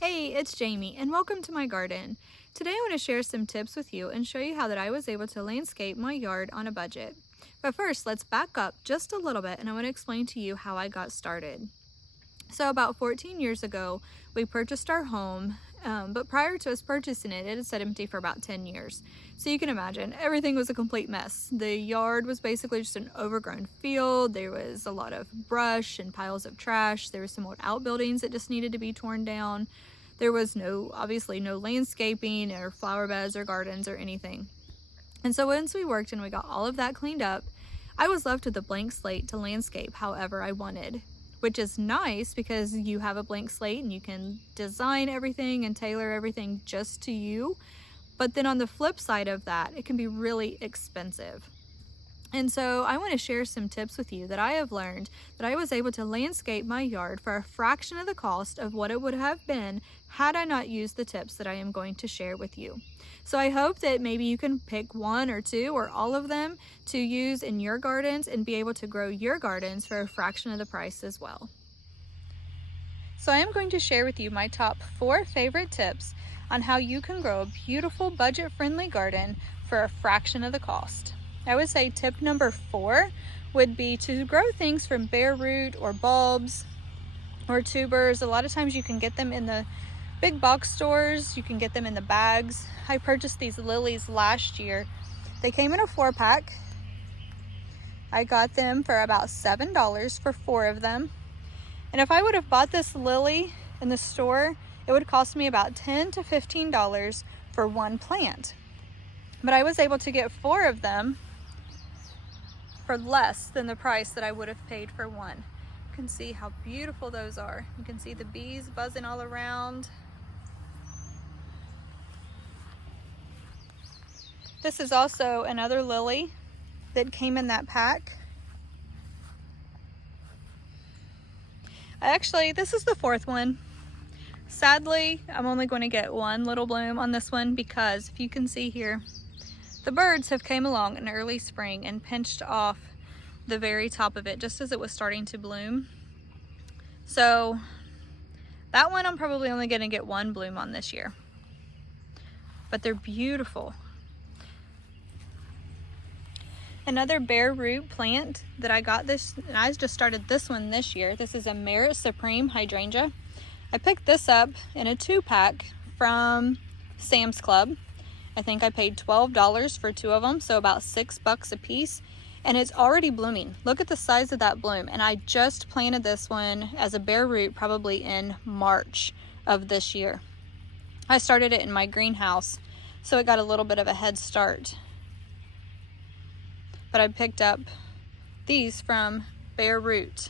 Hey, it's Jamie, and welcome to my garden. Today I want to share some tips with you and show you how that I was able to landscape my yard on a budget. But first, let's back up just a little bit and I want to explain to you how I got started. So about 14 years ago, we purchased our home, but prior to us purchasing it, it had sat empty for about 10 years. So you can imagine, everything was a complete mess. The yard was basically just an overgrown field. There was a lot of brush and piles of trash. There were some old outbuildings that just needed to be torn down. There was obviously no landscaping or flower beds or gardens or anything. And so once we worked and we got all of that cleaned up, I was left with a blank slate to landscape however I wanted, which is nice because you have a blank slate and you can design everything and tailor everything just to you. But then on the flip side of that, it can be really expensive. And so I want to share some tips with you that I have learned that I was able to landscape my yard for a fraction of the cost of what it would have been had I not used the tips that I am going to share with you. So I hope that maybe you can pick one or two or all of them to use in your gardens and be able to grow your gardens for a fraction of the price as well. So I am going to share with you my top 4 favorite tips on how you can grow a beautiful budget-friendly garden for a fraction of the cost. I would say tip number 4 would be to grow things from bare root or bulbs or tubers. A lot of times you can get them in the big box stores, you can get them in the bags. I purchased these lilies last year. They came in a 4-pack. I got them for about $7 for 4 of them. And if I would have bought this lily in the store, it would cost me about $10 to $15 for one plant. But I was able to get 4 of them for less than the price that I would have paid for one. You can see how beautiful those are. You can see the bees buzzing all around. This is also another lily that came in that pack. Actually, this is the 4th one. Sadly, I'm only going to get one little bloom on this one because if you can see here, the birds have came along in early spring and pinched off the very top of it just as it was starting to bloom. So that one I'm probably only going to get one bloom on this year. But they're beautiful. Another bare root plant that I got this, and I just started this one this year. This is a Merit Supreme hydrangea. I picked this up in a 2-pack from Sam's Club. I think I paid $12 for 2 of them, so about $6 a piece. And it's already blooming. Look at the size of that bloom. And I just planted this one as a bare root probably in March of this year. I started it in my greenhouse, so it got a little bit of a head start. But I picked up these from bare root.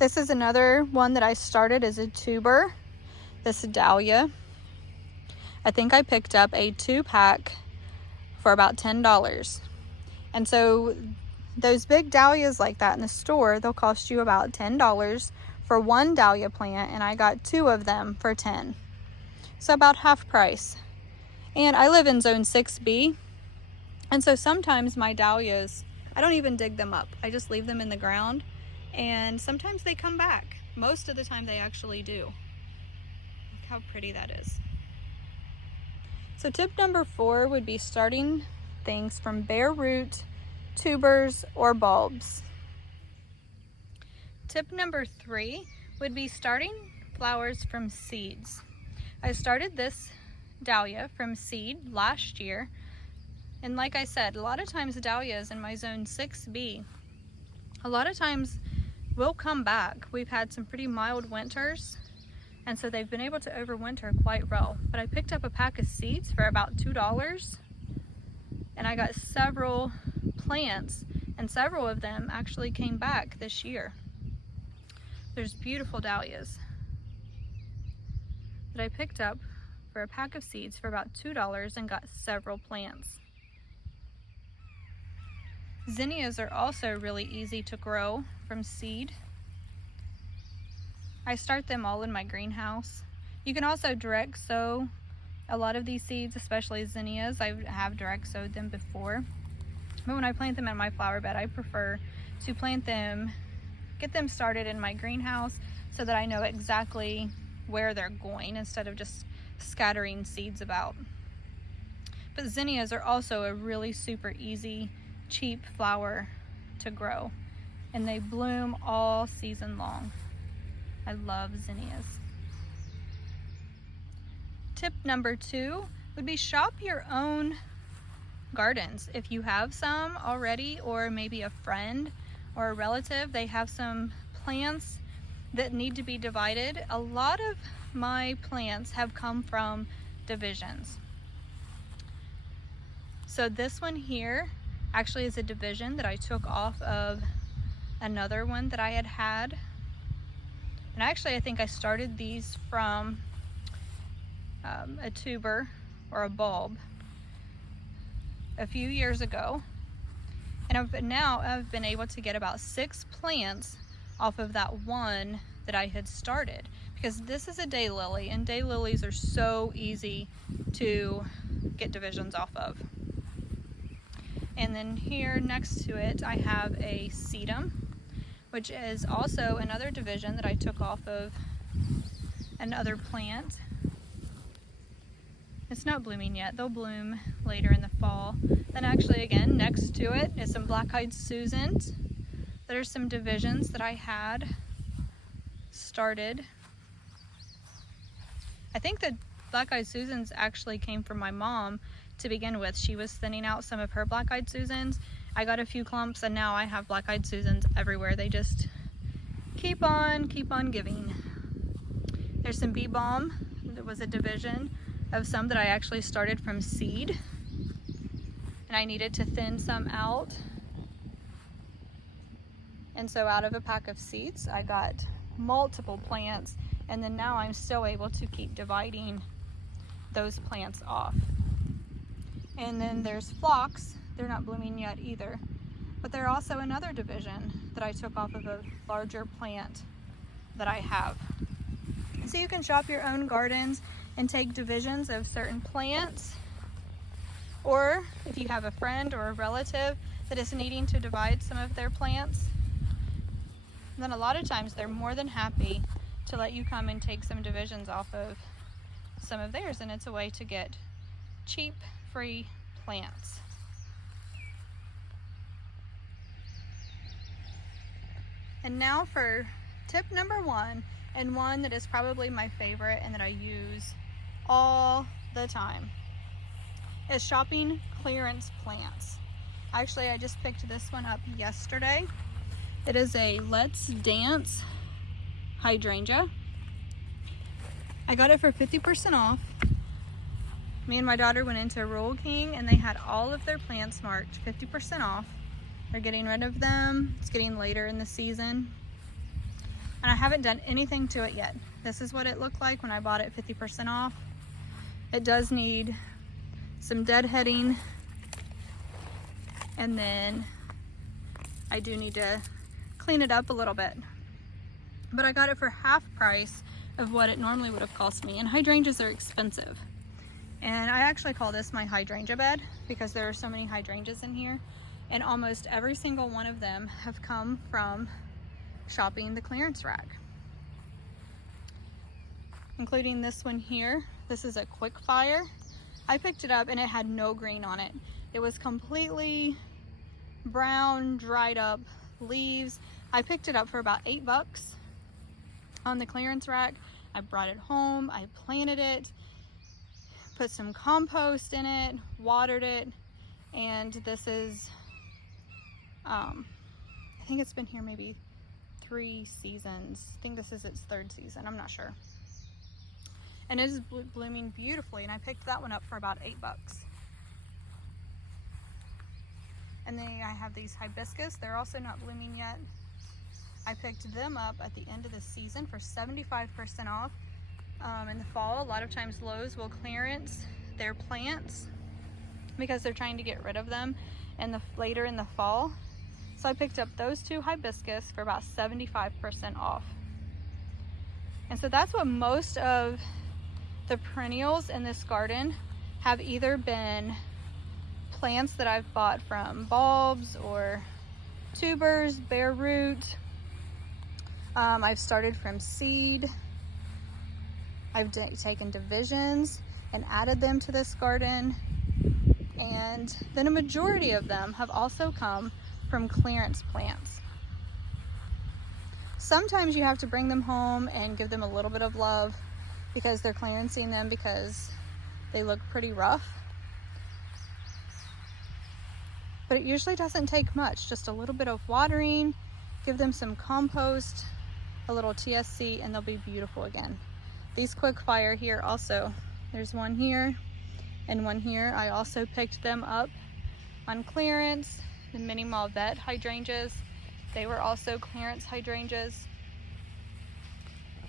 This is another one that I started as a tuber. This dahlia. I think I picked up a 2-pack for about $10. And so those big dahlias like that in the store, they'll cost you about $10 for one dahlia plant, and I got 2 of them for $10. So about half price. And I live in zone 6B. And so sometimes my dahlias, I don't even dig them up. I just leave them in the ground. And sometimes they come back. Most of the time they actually do. Look how pretty that is. So tip number 4 would be starting things from bare root, tubers, or bulbs. Tip number 3 would be starting flowers from seeds. I started this dahlia from seed last year. And like I said, a lot of times dahlias in my zone 6B, a lot of times will come back. We've had some pretty mild winters, and so they've been able to overwinter quite well. But I picked up a pack of seeds for about $2, and I got several plants, and several of them actually came back this year. There's beautiful dahlias that I picked up for a pack of seeds for about $2 and got several plants. Zinnias are also really easy to grow from seed. I start them all in my greenhouse. You can also direct sow a lot of these seeds, especially zinnias. I have direct sowed them before. But when I plant them in my flower bed, I prefer to plant them get them started in my greenhouse so that I know exactly where they're going instead of just scattering seeds about. But zinnias are also a really super easy, cheap flower to grow, and they bloom all season long. I love zinnias. Tip number 2 would be shop your own gardens. If you have some already, or maybe a friend or a relative, they have some plants that need to be divided. A lot of my plants have come from divisions. So this one here actually is a division that I took off of another one that I had. And actually I think I started these from a tuber or a bulb a few years ago. And now I've been able to get about 6 plants off of that one that I had started, because this is a daylily, and daylilies are so easy to get divisions off of. And then here next to it I have a sedum, which is also another division that I took off of another plant. It's not blooming yet, they'll bloom later in the fall. Then actually again next to it is some black-eyed Susans. There's some divisions that I had started. I think the black-eyed Susans actually came from my mom to begin with. She was thinning out some of her black-eyed Susans. I got a few clumps and now I have black-eyed Susans everywhere. They just keep on giving. There's some bee balm. There was a division of some that I actually started from seed, and I needed to thin some out. And so out of a pack of seeds, I got multiple plants, and then now I'm still able to keep dividing those plants off. And then there's phlox. They're not blooming yet either, but they're also another division that I took off of a larger plant that I have. So you can shop your own gardens and take divisions of certain plants, or if you have a friend or a relative that is needing to divide some of their plants, then a lot of times they're more than happy to let you come and take some divisions off of some of theirs, and it's a way to get cheap, free plants. And now for tip number 1, and one that is probably my favorite and that I use all the time, is shopping clearance plants. Actually, I just picked this one up yesterday. It is a Let's Dance hydrangea. I got it for 50% off. Me and my daughter went into Rural King and they had all of their plants marked 50% off. They're getting rid of them. It's getting later in the season. And I haven't done anything to it yet. This is what it looked like when I bought it 50% off. It does need some deadheading, and then I do need to clean it up a little bit. But I got it for half price of what it normally would have cost me, and hydrangeas are expensive. And I actually call this my hydrangea bed because there are so many hydrangeas in here, and almost every single one of them have come from shopping the clearance rack, including this one here. This is a Quick Fire. I picked it up and it had no green on it. It was completely brown, dried up leaves. I picked it up for about $8 on the clearance rack. I brought it home, I planted it, put some compost in it, watered it, and this is, I think it's been here maybe 3 seasons. I think this is its 3rd season, I'm not sure. And it is blooming beautifully, and I picked that one up for about $8. And then I have these hibiscus. They're also not blooming yet. I picked them up at the end of the season for 75% off. In the fall, a lot of times Lowe's will clearance their plants because they're trying to get rid of them later in the fall. So I picked up those 2 hibiscus for about 75% off. And so that's what most of the perennials in this garden have either been plants that I've bought from bulbs or tubers, bare root, I've started from seed. I've taken divisions and added them to this garden. And then a majority of them have also come from clearance plants. Sometimes you have to bring them home and give them a little bit of love because they're clearancing them because they look pretty rough. But it usually doesn't take much, just a little bit of watering, give them some compost, a little TSC, and they'll be beautiful again. These quick fire here also, there's one here and one here. I also picked them up on clearance. The mini Malvet hydrangeas, they were also clearance hydrangeas.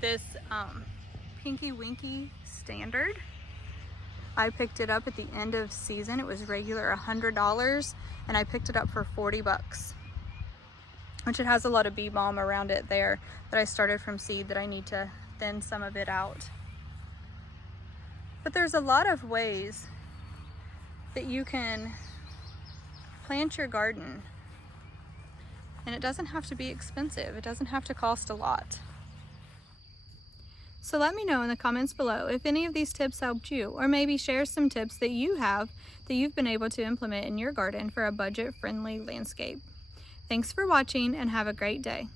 This Pinky Winky Standard, I picked it up at the end of season. It was regular $100 and I picked it up for 40 bucks, which it has a lot of bee balm around it there that I started from seed that I need to thin some of it out. But there's a lot of ways that you can plant your garden, and it doesn't have to be expensive. It doesn't have to cost a lot. So let me know in the comments below if any of these tips helped you, or maybe share some tips that you have that you've been able to implement in your garden for a budget-friendly landscape. Thanks for watching and have a great day.